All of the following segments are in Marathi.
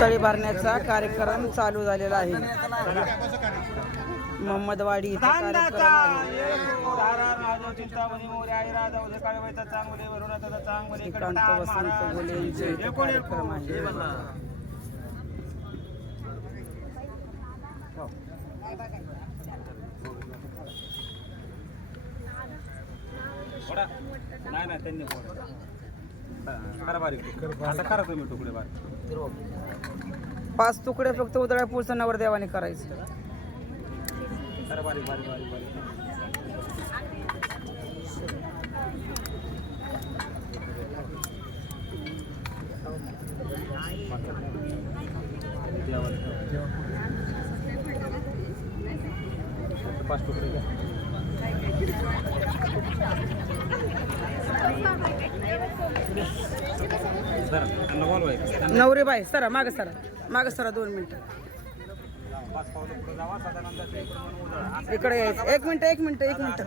तळी भरण्याचा कार्यक्रम चालू झालेला आहे. मोहम्मदवाडी इथं कार्यक्रम आहे. श्रीकांत वसंत बोले यांचे इथं कार्यक्रम आहे. नाही नाही त्यांनी. करा बारीक. आता करा तुम्ही तुकडे बारीक. पाच तुकडे फक्त उदळ्या पुढचं नवरदेवाने करायचं. पाच तुकडे नवरे बाई सरा माग सरा. माग सरा दोन मिनिटं. इकडे यायचं एक मिनिट एक मिनिट एक मिनिट.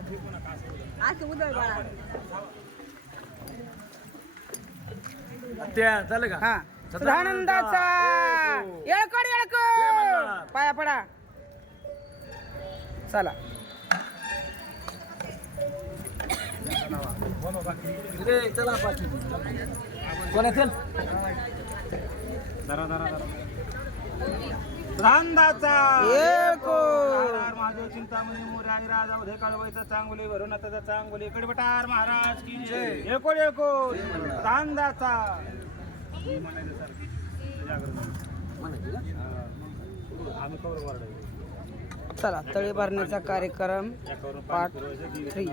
त्या झालं का? हा. सदानंदाचा! येळकड येळकड! पाया पडा. चला. कोण रांदाचा येळकोट महादेव चिंतामणी मोराई राजा उदय काळवायचा चांगली वरुण आता चांगली. इकडे बटार महाराज की जय. एकोड एकोड रांदाचा आम्ही कवर वाढायचं चला तळी भरण्याचा कार्यक्रम पार्ट थ्री